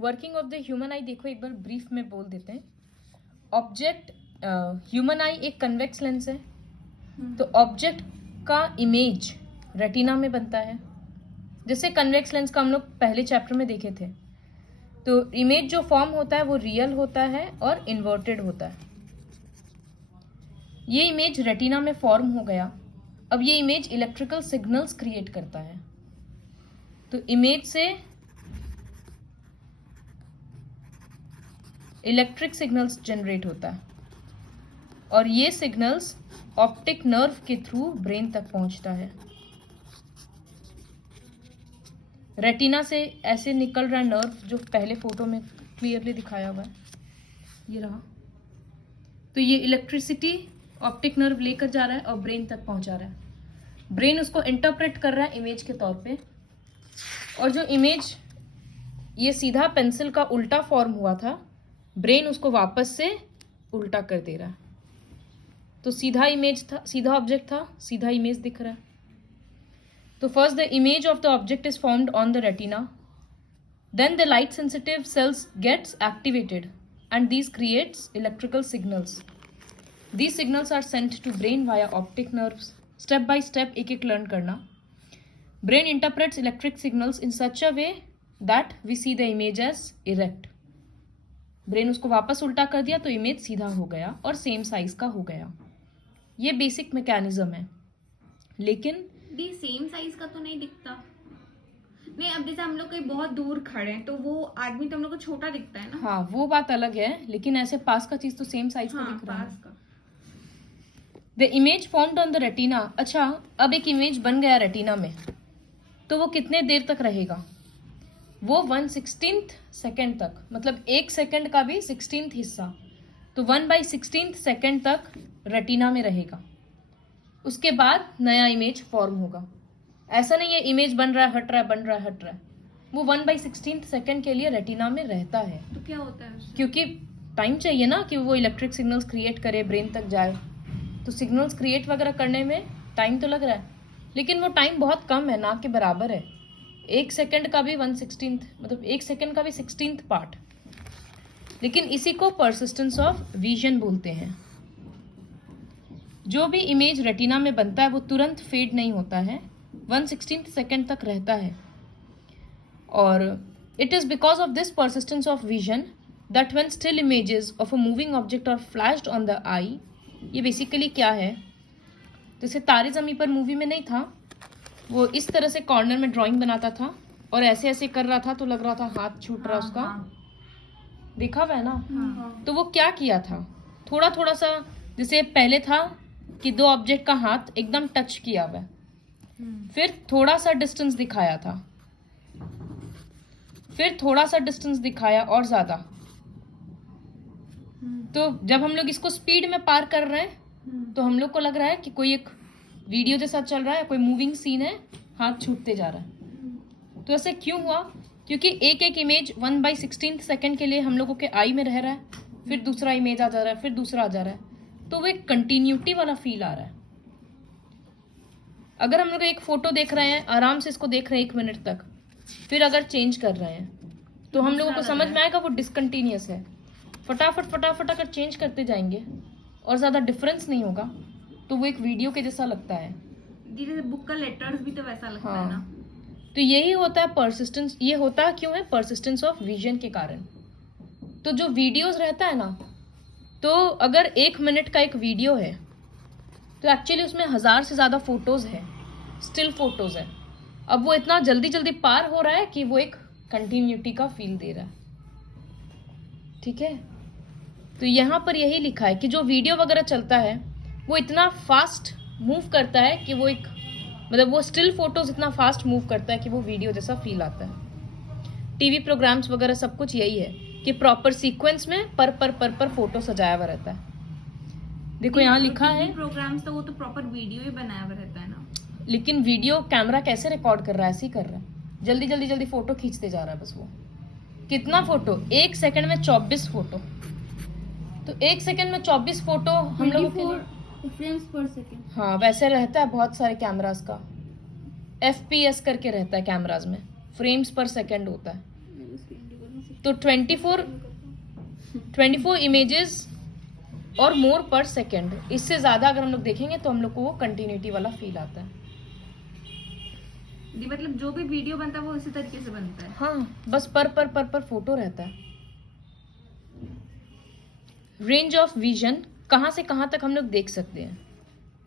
Working of the human आई देखो एक बार brief में बोल देते हैं. ऑब्जेक्ट, ह्यूमन आई एक कन्वेक्स लेंस है. तो ऑब्जेक्ट का इमेज रेटिना में बनता है. जैसे कन्वेक्स लेंस का हम लोग पहले चैप्टर में देखे थे. तो इमेज जो फॉर्म होता है वो रियल होता है और इन्वर्टेड होता है. ये इमेज रेटिना में फॉर्म हो गया. अब ये इमेज इलेक्ट्रिकल सिग्नल्स क्रिएट करता है. तो इमेज से इलेक्ट्रिक सिग्नल्स जनरेट होता है और ये सिग्नल्स ऑप्टिक नर्व के थ्रू ब्रेन तक पहुंचता है. रेटिना से ऐसे निकल रहा है नर्व जो पहले फोटो में क्लियरली दिखाया हुआ है, ये रहा. तो ये इलेक्ट्रिसिटी ऑप्टिक नर्व लेकर जा रहा है और ब्रेन तक पहुंचा रहा है. ब्रेन उसको इंटरप्रेट कर रहा है इमेज के तौर पे. और जो इमेज ये सीधा पेंसिल का उल्टा फॉर्म हुआ था, ब्रेन उसको वापस से उल्टा कर दे रहा है. तो सीधा इमेज था, सीधा ऑब्जेक्ट था, सीधा इमेज दिख रहा है. तो first the image of the object is formed on the retina, then the light sensitive cells gets activated and this creates electrical signals. These signals are sent to brain via optic nerves. Step by step एक एक learn करना. Brain interprets electric signals in such a way that we see the image as erect. Brain उसको वापस उल्टा कर दिया तो image सीधा हो गया और सेम साइज का हो गया. ये बेसिक मैकेनिज्म है. लेकिन दी सेम साइज का तो नहीं दिखता. नहीं, अब जैसे हम लोग कहीं बहुत दूर खड़े हैं तो वो आदमी तो हम लोग को छोटा दिखता है ना. हाँ, वो बात अलग है. लेकिन ऐसे पास का चीज तो सेम साइज का हाँ, दिख रहा है. पास का. The image formed on the retina. अच्छा, अब एक इमेज बन गया रेटिना में, तो वो कितने देर तक रहेगा? वो 1/16 सेकेंड तक, मतलब 1 सेकेंड का भी 16th हिस्सा. तो 1/16 सेकेंड तक रेटिना में रहेगा. उसके बाद नया इमेज फॉर्म होगा. ऐसा नहीं है इमेज बन रहा है हट रहा है, बन रहा है हट रहा है. वो 1/16 सेकेंड के लिए रेटिना में रहता है. तो क्या होता है उससे? क्योंकि टाइम चाहिए ना कि वो इलेक्ट्रिक सिग्नल्स क्रिएट करे, ब्रेन तक जाए. तो सिग्नल्स क्रिएट वगैरह करने में टाइम तो लग रहा है, लेकिन वो टाइम बहुत कम है, ना के बराबर है. 1 सेकेंड का भी 1/16, मतलब 1 सेकेंड का भी 16th पार्ट. लेकिन इसी को परसिस्टेंस ऑफ विजन बोलते हैं. जो भी इमेज रेटिना में बनता है वो तुरंत फेड नहीं होता है, 1/16 सेकेंड तक रहता है. और it is because of this persistence of vision that when still images of a moving object are flashed on the eye. ये बेसिकली क्या है, जैसे तारे ज़मीं पर मूवी में नहीं था, वो इस तरह से कॉर्नर में ड्राइंग बनाता था और ऐसे ऐसे कर रहा था तो लग रहा था हाथ छूट रहा उसका. देखा हुआ है ना. तो वो क्या किया था, थोड़ा थोड़ा सा, जैसे पहले था कि 2 ऑब्जेक्ट का हाथ एकदम टच किया हुआ है, फिर थोड़ा सा डिस्टेंस दिखाया था, फिर थोड़ा सा डिस्टेंस दिखाया और ज्यादा. तो जब हम लोग इसको स्पीड में पार कर रहे हैं तो हम लोग को लग रहा है कि कोई एक वीडियो जैसा चल रहा है, कोई मूविंग सीन है, हाथ छूटते जा रहा है. तो ऐसे क्यों हुआ? क्योंकि एक एक इमेज 1/16 सेकेंड के लिए हम लोगों के आई में रह रहा है, फिर दूसरा इमेज आ जा रहा है, फिर दूसरा आ जा रहा है. तो वो एक कंटिन्यूटी वाला फील आ रहा है. अगर हम लोग एक फोटो देख रहे हैं, आराम से इसको देख रहे हैं 1 मिनट तक, फिर अगर चेंज कर रहे हैं तो हम लोगों को समझ में आएगा वो डिसकंटिन्यूअस है. फटाफट फटाफट अगर चेंज करते जाएंगे और ज़्यादा डिफरेंस नहीं होगा तो वो एक वीडियो के जैसा लगता है. जैसे बुक का लेटर्स भी तो वैसा लगता है ना. तो यही होता है परसिस्टेंस. ये होता क्यों है? परसिस्टेंस ऑफ विजन के कारण. तो जो वीडियोस रहता है ना, तो अगर 1 मिनट का एक वीडियो है तो एक्चुअली उसमें 1000 से ज़्यादा फोटोज है, स्टिल फोटोज है. अब वो इतना जल्दी जल्दी पार हो रहा है कि वो एक कंटिन्यूटी का फील दे रहा है. ठीक है. तो यहाँ पर यही लिखा है कि जो वीडियो वगैरह चलता है वो इतना फास्ट मूव करता है कि वो एक, मतलब वो स्टिल फोटोज इतना फास्ट मूव करता है कि वो वीडियो जैसा फील आता है. टीवी प्रोग्राम्स वगैरह सब कुछ यही है कि प्रॉपर सीक्वेंस में पर फोटो सजाया हुआ रहता है. देखो यहाँ लिखा है प्रोग्राम्स, तो वो तो प्रॉपर वीडियो ही बनाया हुआ रहता है ना. लेकिन वीडियो कैमरा कैसे रिकॉर्ड कर रहा है? ऐसे ही कर रहा है, जल्दी जल्दी जल्दी फोटो खींचते जा रहा है बस. वो कितना फोटो? 1 सेकंड में 24 फोटो. तो 1 सेकंड में 24 फोटो हम लोगों के लिए फ्रेम्स पर सेकंड. हाँ, वैसे रहता है बहुत सारे कैमरास का. FPS करके रहता है कैमराज में, फ्रेम्स पर सेकंड होता है. तो 24 इमेजेस और मोर पर सेकेंड, इससे ज़्यादा अगर हम लोग देखेंगे तो हम लोग को वो कंटिन्यूटी वाला फील आता है। ये मतलब जो भी वीडियो बनता है वो इसी तरीके से बनता है। हाँ, बस पर फोटो रहता है। रेंज ऑफ विजन, कहाँ से कहाँ तक हम लोग देख सकते हैं।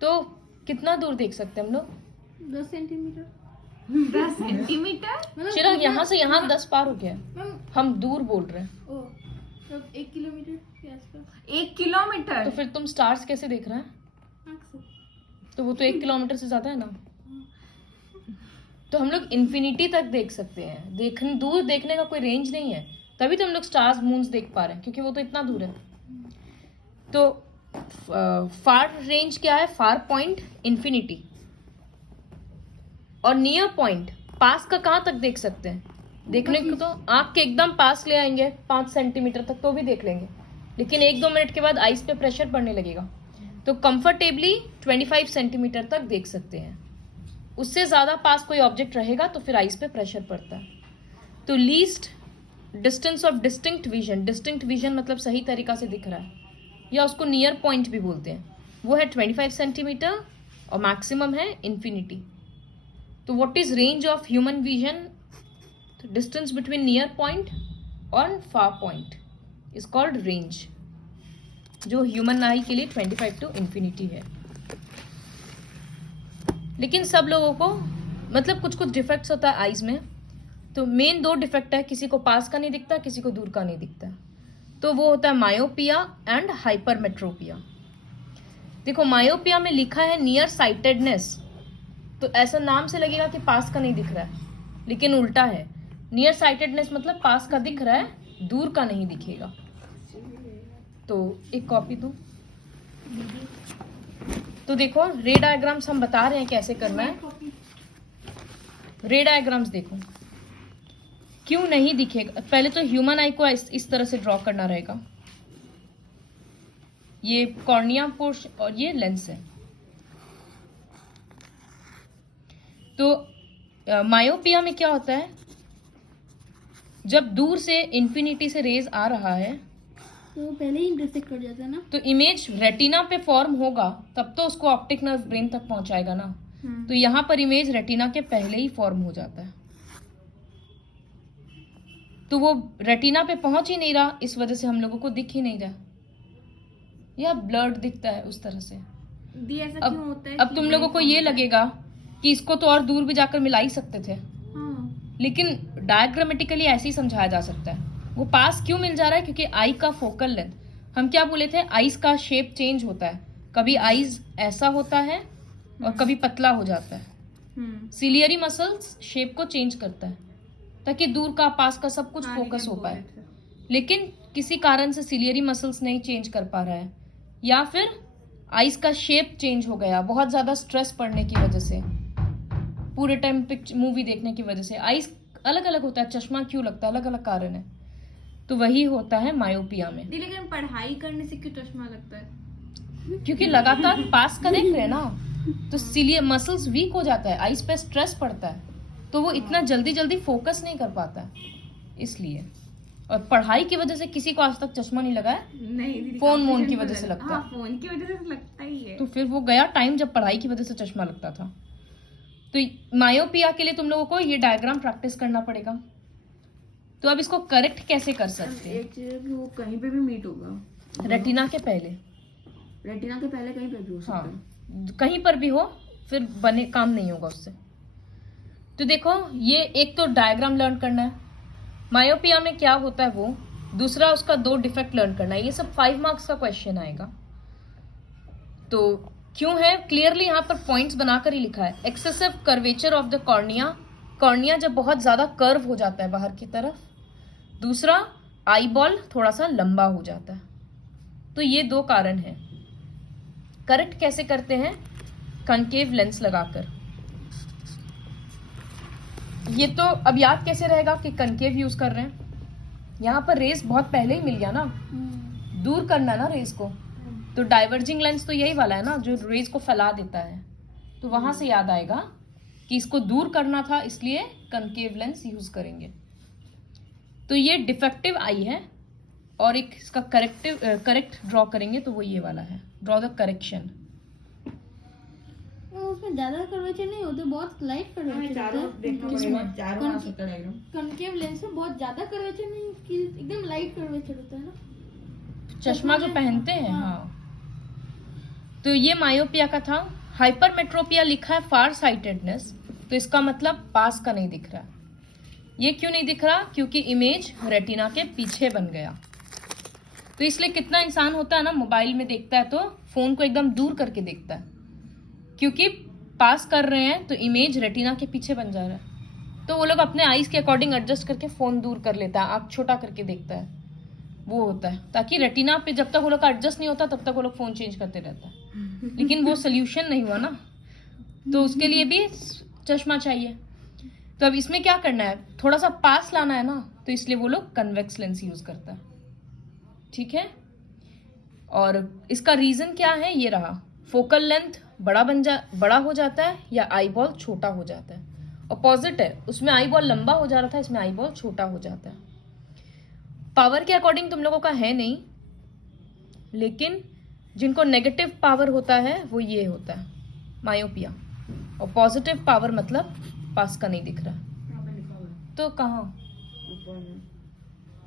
तो कितना दूर देख सकते हैं हम लोग? 10 सेंटीमीटर। 10 सेंटीमीटर? चिराग, यहाँ से यहाँ 10 पार हो गया। मैम हम दूर बोल रहे हैं। ओ तब 1 किलोमीटर के आसपास। 1 किलोमीटर? तो फिर तुम स्टार्स कैसे देख रहे हैं? आँख से। तो वो तो 1 किलोमीटर से ज्यादा है ना। तो हम लोग इन्फिनिटी तक देख सकते हैं। दूर देखने का कोई रेंज नहीं है, तभी तो हम लोग स्टार्स मून्स देख पा रहे हैं, क्योंकि वो तो इतना दूर है। तो फार रेंज क्या है? फार पॉइंट इन्फिनिटी, और नियर पॉइंट पास का कहाँ तक देख सकते हैं? देखने को तो आंख के एकदम पास ले आएंगे 5 सेंटीमीटर तक तो भी देख लेंगे, लेकिन 1-2 मिनट के बाद आइस पे प्रेशर पड़ने लगेगा। तो कंफर्टेबली 25 सेंटीमीटर तक देख सकते हैं। उससे ज़्यादा पास कोई ऑब्जेक्ट रहेगा तो फिर आइस पे प्रेशर पड़ता है। तो least distance of distinct vision मतलब सही तरीका से दिख रहा है, या उसको नियर पॉइंट भी बोलते हैं, वो है 25 सेंटीमीटर और मैक्सिमम है इन्फिनिटी। तो what is range of human vision? Distance between near point और far point is called range, जो ह्यूमन आई के लिए 25 टू इन्फिनिटी है। लेकिन सब लोगों को मतलब कुछ कुछ डिफेक्ट्स होता है आईज में। तो मेन 2 डिफेक्ट है, किसी को पास का नहीं दिखता, किसी को दूर का नहीं दिखता। तो वो होता है मायोपिया एंड हाइपरमेट्रोपिया। देखो, मायोपिया में लिखा है नियर साइटेडनेस, तो ऐसा नाम से लगेगा कि पास का नहीं दिख रहा है, लेकिन उल्टा है। नियर साइटेडनेस मतलब पास का दिख रहा है, दूर का नहीं दिखेगा। तो एक कॉपी दो। तो देखो, रे डायग्राम्स हम बता रहे हैं कैसे करना है। रे डायग्राम्स देखो, क्यों नहीं दिखेगा। पहले तो ह्यूमन आई को इस तरह से ड्रॉ करना रहेगा। ये कॉर्निया पोर्शन और ये लेंस है। तो मायोपिया में क्या होता है, जब दूर से इन्फिनिटी से रेज आ रहा है तो पहले ही इंटरसेक्ट कर जाता है ना। तो इमेज रेटिना पे फॉर्म होगा, तब तो उसको ऑप्टिक नर्व ब्रेन तक पहुंचाएगा ना। तो यहाँ पर इमेज रेटिना के पहले ही फॉर्म हो जाता है, तो वो रेटिना पे पहुंच ही नहीं रहा, इस वजह से हम लोगों को दिख ही नहीं रहा, या ब्लर्ड दिखता है उस तरह से। ऐसा क्यों होता है? अब तुम लोगों को ये लगेगा कि इसको तो और दूर भी जाकर मिला ही सकते थे, लेकिन डायग्रामेटिकली ऐसे ही समझाया जा सकता है। वो पास क्यों मिल जा रहा है? क्योंकि आई का फोकल लेंथ, हम क्या बोले थे, आईज का शेप चेंज होता है। कभी आईज ऐसा होता है और कभी पतला हो जाता है। सिलियरी मसल्स शेप को चेंज करता है ताकि दूर का पास का सब कुछ फोकस हो पाए, लेकिन किसी कारण से सिलियरी मसल्स नहीं चेंज कर पा रहा है, या फिर आईज का शेप चेंज हो गया बहुत ज्यादा स्ट्रेस पड़ने की वजह से, पूरे टाइम मूवी देखने की वजह से। आईज अलग अलग होता है, चश्मा क्यों लगता है, अलग अलग कारण है। तो वही होता है मायोपिया में। लेकिन पढ़ाई करने से क्यों चश्मा लगता है? क्योंकि लगातार पास का देख रहे हैं ना, तो सिलियर मसल्स वीक हो जाता है, आईज पे स्ट्रेस पड़ता है, तो वो इतना जल्दी जल्दी फोकस नहीं कर पाता है, इसलिए। और पढ़ाई की वजह से किसी को आज तक चश्मा नहीं लगा है? नहीं, फोन मोन की वजह से लगता है। हाँ, फोन की वजह से लगता ही है। तो फिर वो गया टाइम जब पढ़ाई की वजह से चश्मा लगता था। तो मायोपिया के लिए तुम लोगों को ये डायग्राम प्रैक्टिस करना पड़ेगा। तो अब इसको करेक्ट कैसे कर सकते हैं? एक चीज है कि वो कहीं पे भी मीट होगा, रेटिना के पहले। रेटिना के पहले कहीं पे भी हो सकता है। हाँ, कहीं पर भी हो, फिर बने काम नहीं होगा उससे। तो देखो, ये एक तो डायग्राम लर्न करना है, मायोपिया में क्या होता है वो, दूसरा उसका 2 डिफेक्ट लर्न करना है। ये सब 5 मार्क्स का क्वेश्चन आएगा। तो क्यों है, क्लियरली यहाँ पर पॉइंट्स बनाकर ही लिखा है। Excessive curvature of the cornea, cornea जब बहुत ज्यादा कर्व हो जाता है बाहर की तरफ। दूसरा, आई बॉल थोड़ा सा लंबा हो जाता है। तो ये 2 कारण हैं। करेक्ट कैसे करते हैं? कनकेव लेंस लगाकर। ये तो अब याद कैसे रहेगा कि कनकेव यूज कर रहे हैं? यहाँ पर रेस बहुत पहले ही मिल गया ना, दूर करना ना रेस को। तो डाइवर्जिंग लेंस तो यही वाला है ना, जो रेस को फैला देता है। तो वहां से याद आएगा कि इसको दूर करना था, इसलिए कनकेव लेंस यूज करेंगे। तो ये डिफेक्टिव आई है, और एक इसका करेक्ट ड्रॉ करेंगे तो वो ये वाला है, ड्रॉ द करेक्शन। उसमें ज्यादा कर्वेचर नहीं होते, बहुत लाइट कर्वेचर होता है। कनकेव लेंस में बहुत ज्यादा कर्वेचर नहीं, एकदम लाइट कर्वेचर होता है ना, चश्मा जो पहनते हैं। हाँ, तो ये मायोपिया का था। हाइपरमेट्रोपिया लिखा है फार साइटेडनेस, तो इसका मतलब पास का नहीं दिख रहा। ये क्यों नहीं दिख रहा? क्योंकि इमेज रेटिना के पीछे बन गया। तो इसलिए कितना इंसान होता है ना, मोबाइल में देखता है तो फोन को एकदम दूर करके देखता है, क्योंकि पास कर रहे हैं तो इमेज रेटिना के पीछे बन जा रहा है। तो वो लोग अपने आईज के अकॉर्डिंग एडजस्ट करके फोन दूर कर लेता है, आँख छोटा करके देखता है, वो होता है, ताकि रेटिना पे जब तक वो लोग का एडजस्ट नहीं होता तब तक वो लोग फोन चेंज करते रहता है। लेकिन वो सोल्यूशन नहीं हुआ ना, तो उसके लिए भी चश्मा चाहिए। तो अब इसमें क्या करना है, थोड़ा सा पास लाना है ना, तो इसलिए वो लोग कन्वेक्स लेंस यूज करता है। ठीक है, और इसका रीजन क्या है, ये रहा, फोकल लेंथ बड़ा हो जाता है या आई बॉल छोटा हो जाता है। अपोजिट है, उसमें आई बॉल लंबा हो जा रहा था, इसमें आई बॉल छोटा हो जाता है। पावर के अकॉर्डिंग तुम लोगों का है नहीं, लेकिन जिनको नेगेटिव पावर होता है वो ये होता है मायोपिया, और पॉजिटिव पावर मतलब पास का नहीं दिख रहा। तो कहाँ,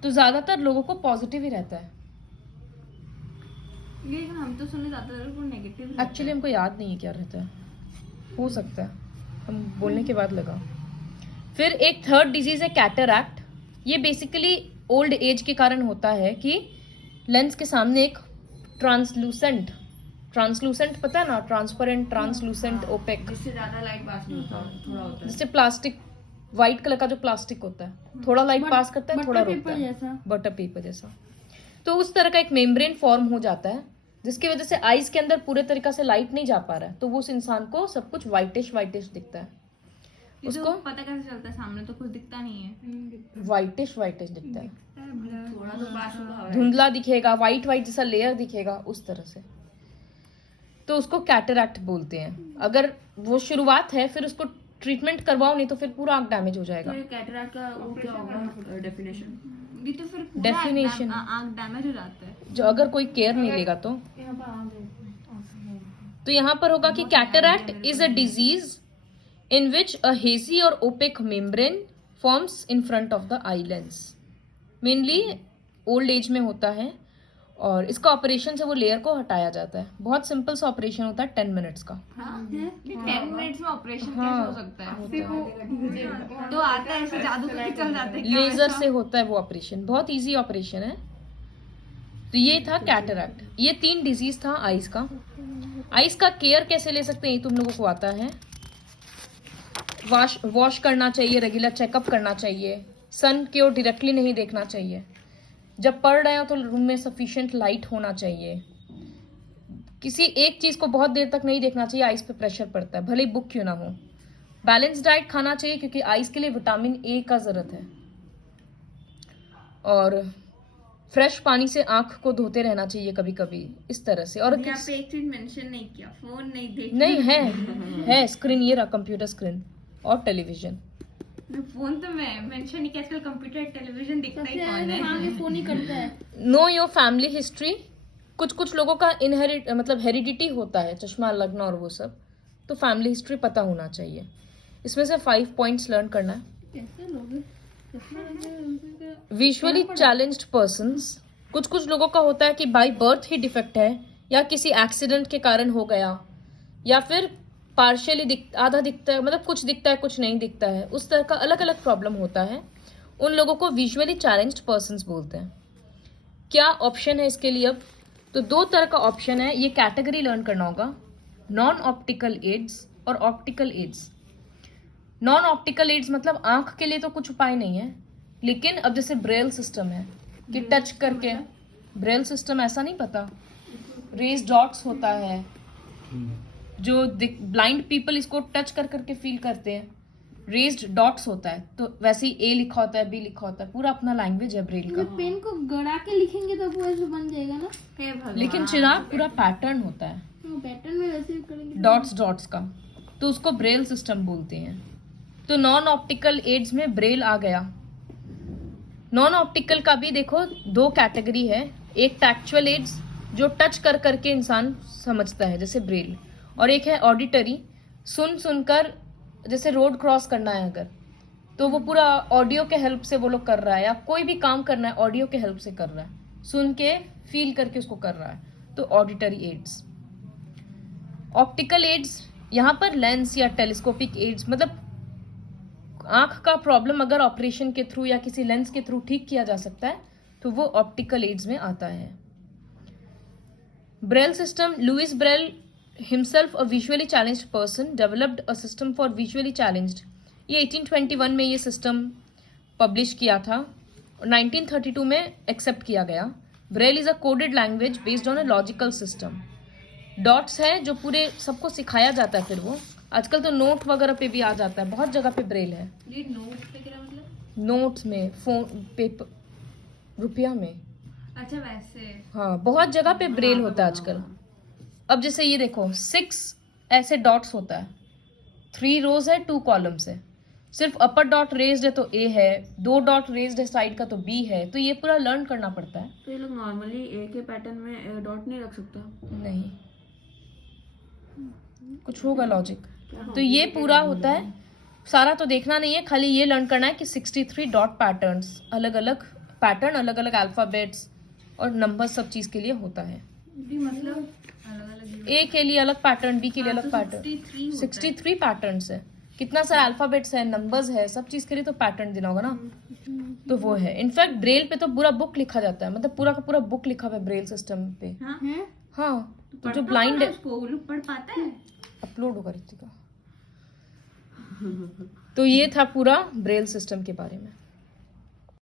तो ज्यादातर लोगों को पॉजिटिव ही रहता है। लेकिन हम तो सुने ज्यादातर को नेगेटिव। एक्चुअली हमको याद नहीं है क्या रहता है, हो सकता है, हम बोलने के बाद लगा। फिर एक थर्ड डिजीज है कैटरैक्ट। ये बेसिकली ओल्ड एज के कारण होता है कि लेंस के सामने एक ट्रांसलूसेंट पता है ना, ट्रांसपेरेंट, ट्रांसलूसेंट, ओपेक, जिससे ज्यादा लाइट पास नहीं होता, थोड़ा होता है। जिससे प्लास्टिक, व्हाइट कलर का जो प्लास्टिक होता है, थोड़ा लाइट पास करता है, थोड़ा रोकता है, बटर पेपर जैसा। तो उस तरह का एक मेम्ब्रेन फॉर्म हो जाता है, जिसकी वजह से आईज के अंदर पूरे तरीके से लाइट नहीं जा पा रहा है, तो वो उस इंसान को सब कुछ व्हाइटिश दिखता है। उसको पता कैसे चलता है, सामने तो कुछ दिखता नहीं है, व्हाइटिश दिखता है, थोड़ा तो पास होगा, धुंधला दिखेगा, व्हाइट जैसा लेयर दिखेगा, उस तरह से। तो उसको कैटरैक्ट बोलते हैं। अगर वो शुरुआत है, फिर उसको ट्रीटमेंट करवाओ, नहीं तो फिर पूरा आंख डैमेज हो जाएगा। तो ये कैटरैक्ट का वो क्या होगा डेफिनेशन? ये तो फिर Definition। आंख डैमेज हो जाता है। जो अगर कोई केयर नहीं लेगा तो यहाँ पर होगा कि cataract is a disease in which a hazy or opaque membrane forms in front of the eye lens. Mainly old age में होता है, और इसका ऑपरेशन से वो लेयर को हटाया जाता है। बहुत सिंपल सा ऑपरेशन होता है, 10 मिनट्स का। 10 मिनट्स में ऑपरेशन कैसे हो सकता है? तो आता है ऐसे जादू करके चल जाते हैं। लेजर से होता है वो ऑपरेशन, बहुत इजी ऑपरेशन है। तो ये था कैटरैक्ट। ये 3 डिजीज था आईज का। आईज का केयर कैसे ले सकते हैं, ये तुम लोगों को आता है। वॉश करना चाहिए, रेगुलर चेकअप करना चाहिए, सन की ओर डायरेक्टली नहीं देखना चाहिए, जब पढ़ रहे हो तो रूम में सफिशिएंट लाइट होना चाहिए, किसी एक चीज को बहुत देर तक नहीं देखना चाहिए, आइज पे प्रेशर पड़ता है, भले ही बुक क्यों ना हो। बैलेंस डाइट खाना चाहिए, क्योंकि आइज के लिए विटामिन ए का जरूरत है, और फ्रेश पानी से आंख को धोते रहना चाहिए कभी कभी, इस तरह से। और यहाँ पे एक चीज मेंशन नहीं किया, फोन नहीं देखना। नहीं है स्क्रीन, ये रहा कंप्यूटर स्क्रीन और टेलीविजन। फोन तो मैं मेंशन नहीं किया, आजकल कंप्यूटर टेलीविजन दिखता ही कौन है। फोन ही करता है। Know your family history. कुछ लोगों का इनहेरिट मतलब हेरिडिटी होता है, चश्मा लगना और वो सब, तो फैमिली हिस्ट्री पता होना चाहिए। इसमें से 5 पॉइंट्स लर्न करना है। कैसे लोग विजुअली चैलेंज्ड पर्सन्स, कुछ लोगों का होता है कि बाय बर्थ ही डिफेक्ट है, या किसी एक्सीडेंट के कारण हो गया, या फिर पार्शियली आधा दिखता है, मतलब कुछ दिखता है कुछ नहीं दिखता है, उस तरह का अलग अलग प्रॉब्लम होता है। उन लोगों को विजुअली चैलेंज्ड पर्सन्स बोलते हैं। क्या ऑप्शन है इसके लिए? अब तो 2 तरह का ऑप्शन है, ये कैटेगरी लर्न करना होगा, नॉन ऑप्टिकल एड्स और optical aids. Non optical aids मतलब आंख के लिए तो कुछ उपाय नहीं है, लेकिन अब जैसे ब्रेल सिस्टम है कि टच करके, ब्रेल सिस्टम ऐसा नहीं पता, रेज डॉट्स होता है, जो ब्लाइंड पीपल इसको टच कर करके फील करते हैं, रेज्ड डॉट्स होता है, तो वैसे ही ए लिखा होता है, बी लिखा होता है, पूरा अपना लैंग्वेज है ब्रेल का। पेन को गड़ा के लिखेंगे तो वो ऐसे बन जाएगा ना। हे भगवान। लेकिन चिराग पूरा पैटर्न होता है पैटर्न में वैसे करेंगे डॉट्स का, तो उसको ब्रेल सिस्टम बोलते हैं। तो नॉन ऑप्टिकल एड्स में ब्रेल आ गया, नॉन ऑप्टिकल का भी देखो दो कैटेगरी है, एक टैक्चुअल एड्स जो टच कर करके इंसान समझता है जैसे ब्रेल, और एक है ऑडिटरी, सुन सुनकर जैसे रोड क्रॉस करना है अगर तो वो पूरा ऑडियो के हेल्प से वो लोग कर रहा है, या कोई भी काम करना है ऑडियो के हेल्प से कर रहा है, सुन के फील करके उसको कर रहा है, तो ऑडिटरी एड्स। ऑप्टिकल एड्स यहाँ पर लेंस या टेलीस्कोपिक एड्स, मतलब आंख का प्रॉब्लम अगर ऑपरेशन के थ्रू या किसी लेंस के थ्रू ठीक किया जा सकता है तो वो ऑप्टिकल एड्स में आता है। Braille system, Louis Braille himself a visually challenged person developed a system for visually challenged. ये 1821 में ये सिस्टम पब्लिश किया था और 1932 में एक्सेप्ट किया गया। Braille is a coded language based on a logical system. Dots है जो पूरे सबको सिखाया जाता है, फिर वो आजकल तो नोट वगैरह पे भी आ जाता है, बहुत जगह पे ब्रेल है। ये नोट पे क्या मतलब? नोट्स में, फोन, पेपर, रुपया में, अच्छा वैसे। हाँ बहुत जगह पे ब्रेल होता है आजकल। अब जैसे ये देखो 6 ऐसे डॉट्स होता है, 3 रोज है, 2 कॉलम्स है, सिर्फ अपर डॉट रेज्ड है तो ए है, 2 डॉट रेज्ड है साइड का तो बी है, तो ये पूरा लर्न करना पड़ता है। तो ये लोग नॉर्मली ए के पैटर्न में डॉट नहीं रख सकता? नहीं, कुछ होगा लॉजिक। तो ये पूरा होता है, सारा तो देखना नहीं है, खाली ये लर्न करना है कि 63 डॉट पैटर्न्स, अलग अलग पैटर्न, अलग अलग अल्फाबेट्स और नंबर सब चीज के लिए होता है। भी मतलब अलग अलग ए के लिए अलग पैटर्न, बी के लिए अलग पैटर्न, 63 पैटर्न्स है, कितना सारा अल्फाबेट्स है, नंबर्स है, सब चीज के लिए तो पैटर्न देना होगा ना, तो वो है। इनफैक्ट ब्रेल पे तो पूरा बुक लिखा जाता है, मतलब पूरा का पूरा बुक लिखा हुआ है ब्रेल सिस्टम पे। हैं? हाँ, तो जो ब्लाइंड है उसको वो लोग पढ़ पाता है। अपलोड होगा रितिका। तो ये था पूरा ब्रेल सिस्टम के बारे में।